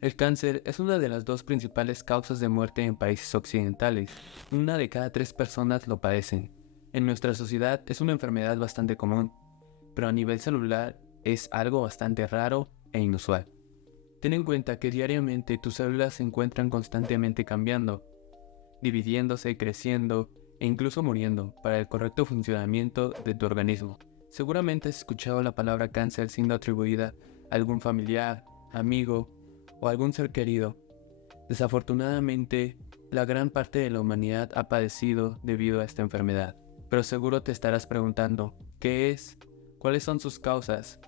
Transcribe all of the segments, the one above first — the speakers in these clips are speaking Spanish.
El cáncer es una de las dos principales causas de muerte en países occidentales. Una de cada 3 personas lo padecen. En nuestra sociedad es una enfermedad bastante común, pero a nivel celular es algo bastante raro e inusual. Ten en cuenta que diariamente tus células se encuentran constantemente cambiando, dividiéndose, creciendo e incluso muriendo para el correcto funcionamiento de tu organismo. Seguramente has escuchado la palabra cáncer siendo atribuida a algún familiar, amigo o algún ser querido. Desafortunadamente, la gran parte de la humanidad ha padecido debido a esta enfermedad. Pero seguro te estarás preguntando, ¿qué es? ¿Cuáles son sus causas?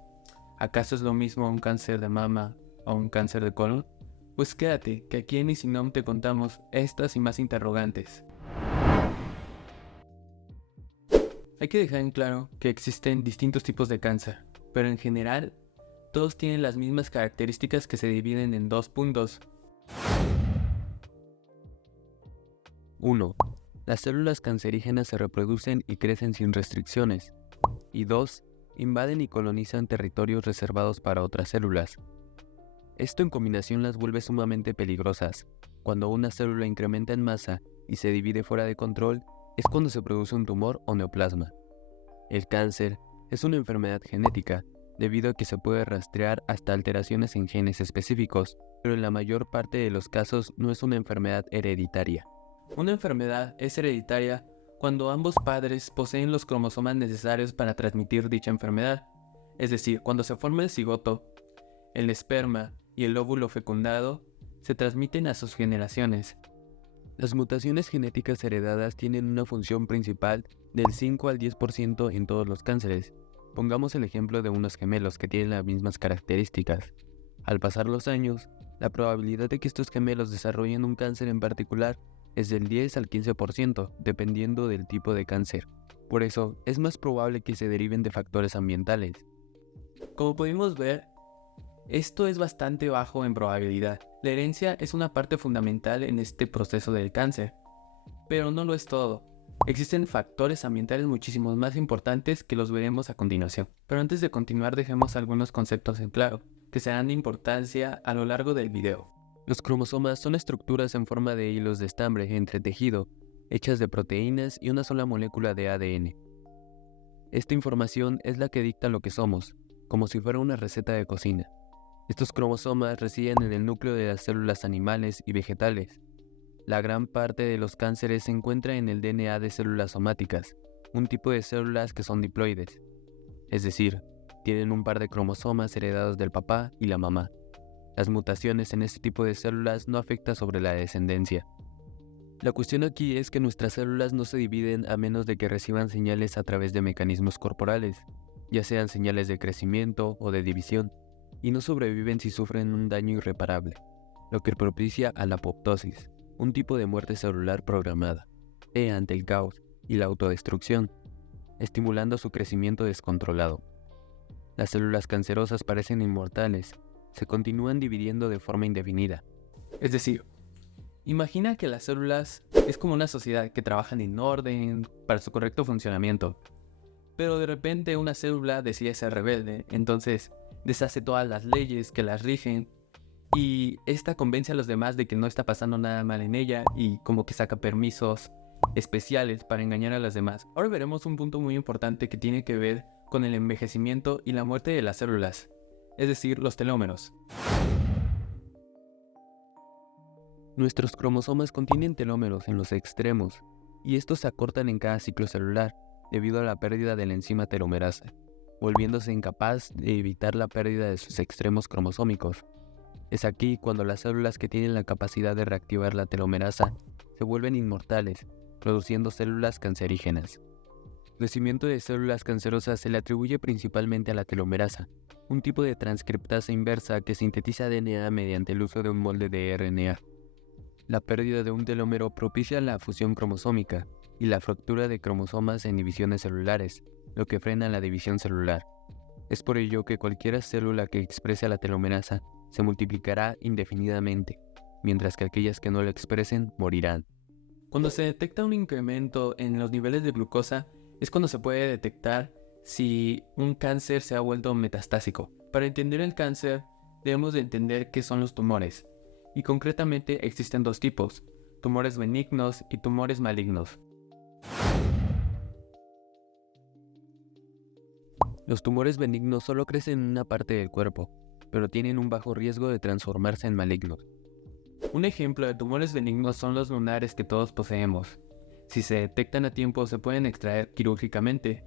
¿Acaso es lo mismo un cáncer de mama o un cáncer de colon? Pues quédate, que aquí en Isinom te contamos estas y más interrogantes. Hay que dejar en claro que existen distintos tipos de cáncer, pero en general, todos tienen las mismas características que se dividen en 2 puntos. 1. Las células cancerígenas se reproducen y crecen sin restricciones. Y 2. Invaden y colonizan territorios reservados para otras células. Esto en combinación las vuelve sumamente peligrosas. Cuando una célula incrementa en masa y se divide fuera de control, es cuando se produce un tumor o neoplasma. El cáncer es una enfermedad genética, debido a que se puede rastrear hasta alteraciones en genes específicos, pero en la mayor parte de los casos no es una enfermedad hereditaria. Una enfermedad es hereditaria cuando ambos padres poseen los cromosomas necesarios para transmitir dicha enfermedad. Es decir, cuando se forma el cigoto, el esperma y el óvulo fecundado se transmiten a sus generaciones. Las mutaciones genéticas heredadas tienen una función principal del 5 al 10% en todos los cánceres. Pongamos el ejemplo de unos gemelos que tienen las mismas características. Al pasar los años, la probabilidad de que estos gemelos desarrollen un cáncer en particular es del 10 al 15%, dependiendo del tipo de cáncer. Por eso, es más probable que se deriven de factores ambientales. Como pudimos ver, esto es bastante bajo en probabilidad. La herencia es una parte fundamental en este proceso del cáncer, pero no lo es todo. Existen factores ambientales muchísimos más importantes que los veremos a continuación. Pero antes de continuar, dejemos algunos conceptos en claro, que serán de importancia a lo largo del video. Los cromosomas son estructuras en forma de hilos de estambre entre tejido, hechas de proteínas y una sola molécula de ADN. Esta información es la que dicta lo que somos, como si fuera una receta de cocina. Estos cromosomas residen en el núcleo de las células animales y vegetales. La gran parte de los cánceres se encuentra en el DNA de células somáticas, un tipo de células que son diploides, es decir, tienen un par de cromosomas heredados del papá y la mamá. Las mutaciones en este tipo de células no afectan sobre la descendencia. La cuestión aquí es que nuestras células no se dividen a menos de que reciban señales a través de mecanismos corporales, ya sean señales de crecimiento o de división, y no sobreviven si sufren un daño irreparable, lo que propicia a la apoptosis, un tipo de muerte celular programada, ante el caos y la autodestrucción, estimulando su crecimiento descontrolado. Las células cancerosas parecen inmortales, se continúan dividiendo de forma indefinida. Es decir, imagina que las células es como una sociedad que trabajan en orden para su correcto funcionamiento. Pero de repente una célula decide ser rebelde, entonces deshace todas las leyes que las rigen y esta convence a los demás de que no está pasando nada mal en ella y como que saca permisos especiales para engañar a las demás. Ahora veremos un punto muy importante que tiene que ver con el envejecimiento y la muerte de las células, es decir, los telómeros. Nuestros cromosomas contienen telómeros en los extremos y estos se acortan en cada ciclo celular debido a la pérdida de la enzima telomerasa, volviéndose incapaz de evitar la pérdida de sus extremos cromosómicos. Es aquí cuando las células que tienen la capacidad de reactivar la telomerasa se vuelven inmortales, produciendo células cancerígenas. El crecimiento de células cancerosas se le atribuye principalmente a la telomerasa, un tipo de transcriptasa inversa que sintetiza DNA mediante el uso de un molde de RNA. La pérdida de un telómero propicia la fusión cromosómica y la fractura de cromosomas en divisiones celulares, lo que frena la división celular. Es por ello que cualquier célula que exprese la telomerasa se multiplicará indefinidamente, mientras que aquellas que no lo expresen morirán. Cuando se detecta un incremento en los niveles de glucosa, es cuando se puede detectar si un cáncer se ha vuelto metastásico. Para entender el cáncer, debemos de entender qué son los tumores. Y concretamente existen dos tipos: tumores benignos y tumores malignos. Los tumores benignos solo crecen en una parte del cuerpo, pero tienen un bajo riesgo de transformarse en malignos. Un ejemplo de tumores benignos son los lunares que todos poseemos. Si se detectan a tiempo, se pueden extraer quirúrgicamente,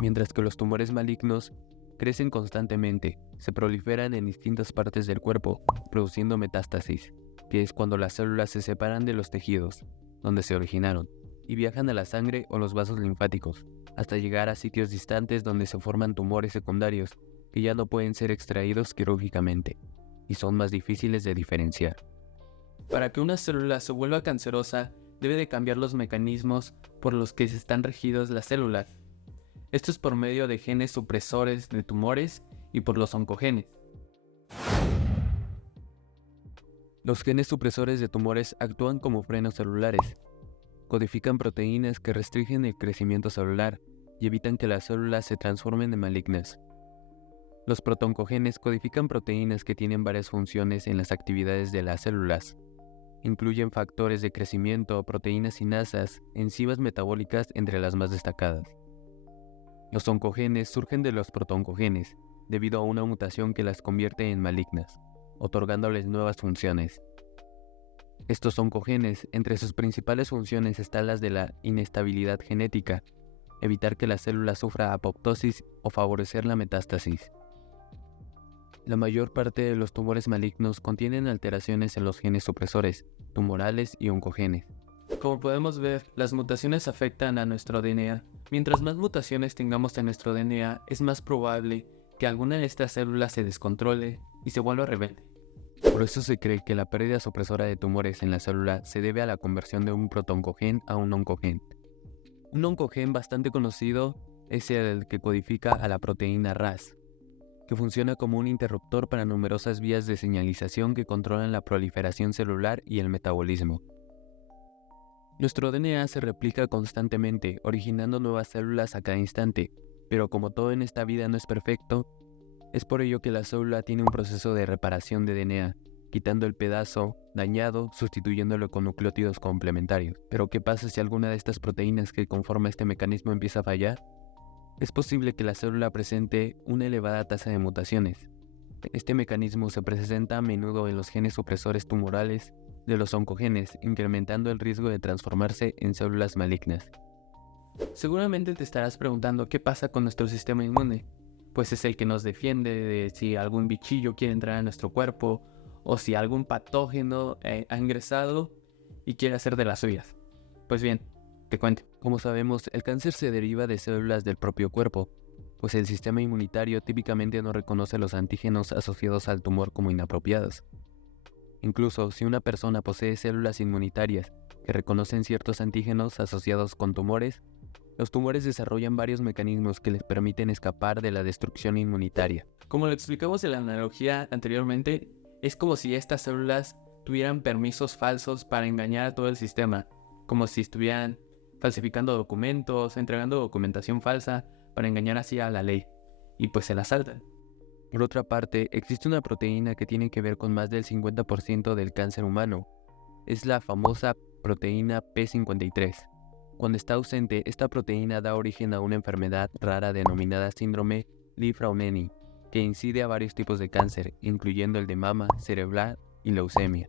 mientras que los tumores malignos crecen constantemente, se proliferan en distintas partes del cuerpo, produciendo metástasis, que es cuando las células se separan de los tejidos, donde se originaron, y viajan a la sangre o los vasos linfáticos, hasta llegar a sitios distantes donde se forman tumores secundarios que ya no pueden ser extraídos quirúrgicamente, y son más difíciles de diferenciar. Para que una célula se vuelva cancerosa, debe de cambiar los mecanismos por los que están regidos las células. Esto es por medio de genes supresores de tumores y por los oncogenes. Los genes supresores de tumores actúan como frenos celulares. Codifican proteínas que restringen el crecimiento celular y evitan que las células se transformen en malignas. Los protoncogenes codifican proteínas que tienen varias funciones en las actividades de las células. Incluyen factores de crecimiento, proteínas sinasas, enzimas metabólicas entre las más destacadas. Los oncogenes surgen de los protoncogenes, debido a una mutación que las convierte en malignas, otorgándoles nuevas funciones. Estos oncogenes, entre sus principales funciones están las de la inestabilidad genética, evitar que la célula sufra apoptosis o favorecer la metástasis. La mayor parte de los tumores malignos contienen alteraciones en los genes supresores, tumorales y oncogenes. Como podemos ver, las mutaciones afectan a nuestro DNA. Mientras más mutaciones tengamos en nuestro DNA, es más probable que alguna de estas células se descontrole y se vuelva rebelde. Por eso se cree que la pérdida supresora de tumores en la célula se debe a la conversión de un protoncogen a un oncogen. Un oncogen bastante conocido es el que codifica a la proteína Ras, que funciona como un interruptor para numerosas vías de señalización que controlan la proliferación celular y el metabolismo. Nuestro DNA se replica constantemente, originando nuevas células a cada instante, pero como todo en esta vida no es perfecto, es por ello que la célula tiene un proceso de reparación de DNA, quitando el pedazo dañado, sustituyéndolo con nucleótidos complementarios. Pero ¿qué pasa si alguna de estas proteínas que conforma este mecanismo empieza a fallar? Es posible que la célula presente una elevada tasa de mutaciones. Este mecanismo se presenta a menudo en los genes supresores tumorales de los oncogenes, incrementando el riesgo de transformarse en células malignas. Seguramente te estarás preguntando qué pasa con nuestro sistema inmune. Pues es el que nos defiende de si algún bichillo quiere entrar a nuestro cuerpo o si algún patógeno ha ingresado y quiere hacer de las suyas. Pues bien, te cuento. Como sabemos, el cáncer se deriva de células del propio cuerpo, pues el sistema inmunitario típicamente no reconoce los antígenos asociados al tumor como inapropiados. Incluso si una persona posee células inmunitarias que reconocen ciertos antígenos asociados con tumores, los tumores desarrollan varios mecanismos que les permiten escapar de la destrucción inmunitaria. Como lo explicamos en la analogía anteriormente, es como si estas células tuvieran permisos falsos para engañar a todo el sistema, como si estuvieran falsificando documentos, entregando documentación falsa para engañar así a la ley, y pues se la saltan. Por otra parte, existe una proteína que tiene que ver con más del 50% del cáncer humano. Es la famosa proteína P53. Cuando está ausente, esta proteína da origen a una enfermedad rara denominada síndrome Li-Fraumeni, que incide a varios tipos de cáncer, incluyendo el de mama, cerebral y leucemia.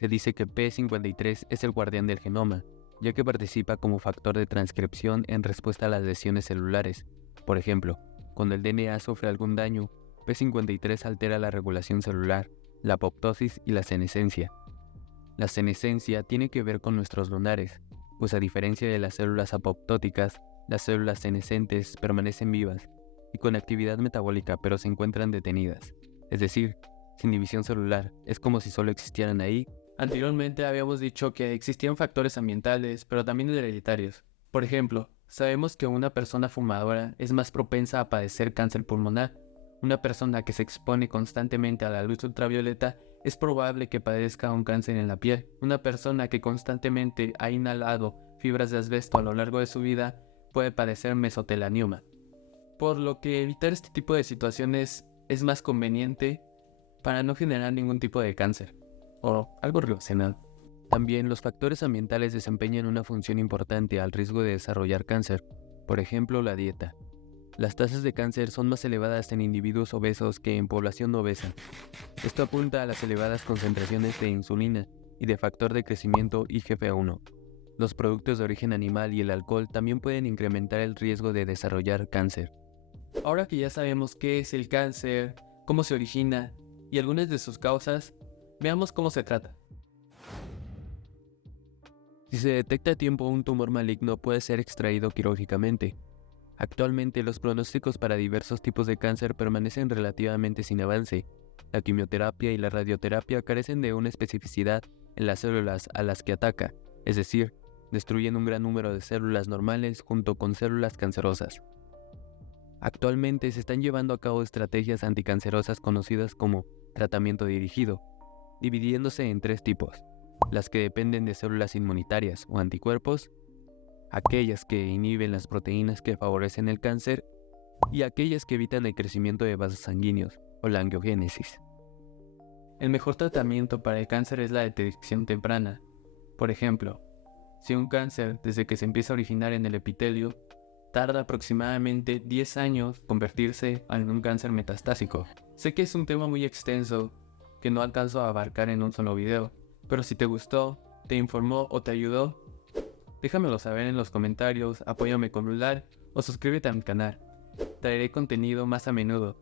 Se dice que P53 es el guardián del genoma, ya que participa como factor de transcripción en respuesta a las lesiones celulares. Por ejemplo, cuando el DNA sufre algún daño, P53 altera la regulación celular, la apoptosis y la senescencia. La senescencia tiene que ver con nuestros lunares, pues a diferencia de las células apoptóticas, las células senescentes permanecen vivas y con actividad metabólica, pero se encuentran detenidas. Es decir, sin división celular, es como si solo existieran ahí. Anteriormente habíamos dicho que existían factores ambientales, pero también hereditarios. Por ejemplo, sabemos que una persona fumadora es más propensa a padecer cáncer pulmonar. Una persona que se expone constantemente a la luz ultravioleta es probable que padezca un cáncer en la piel. Una persona que constantemente ha inhalado fibras de asbesto a lo largo de su vida puede padecer mesotelanioma. Por lo que evitar este tipo de situaciones es más conveniente para no generar ningún tipo de cáncer o algo relacionado. También los factores ambientales desempeñan una función importante al riesgo de desarrollar cáncer, por ejemplo la dieta. Las tasas de cáncer son más elevadas en individuos obesos que en población no obesa. Esto apunta a las elevadas concentraciones de insulina y de factor de crecimiento IGF-1. Los productos de origen animal y el alcohol también pueden incrementar el riesgo de desarrollar cáncer. Ahora que ya sabemos qué es el cáncer, cómo se origina y algunas de sus causas, veamos cómo se trata. Si se detecta a tiempo, un tumor maligno puede ser extraído quirúrgicamente. Actualmente los pronósticos para diversos tipos de cáncer permanecen relativamente sin avance. La quimioterapia y la radioterapia carecen de una especificidad en las células a las que ataca, es decir, destruyen un gran número de células normales junto con células cancerosas. Actualmente se están llevando a cabo estrategias anticancerosas conocidas como tratamiento dirigido, dividiéndose en tres tipos: las que dependen de células inmunitarias o anticuerpos, aquellas que inhiben las proteínas que favorecen el cáncer y aquellas que evitan el crecimiento de vasos sanguíneos o la angiogénesis. El mejor tratamiento para el cáncer es la detección temprana. Por ejemplo, si un cáncer, desde que se empieza a originar en el epitelio, tarda aproximadamente 10 años convertirse en un cáncer metastásico. Sé que es un tema muy extenso que no alcanzo a abarcar en un solo video, pero si te gustó, te informó o te ayudó, déjamelo saber en los comentarios, apóyame con un like o suscríbete a mi canal. Traeré contenido más a menudo.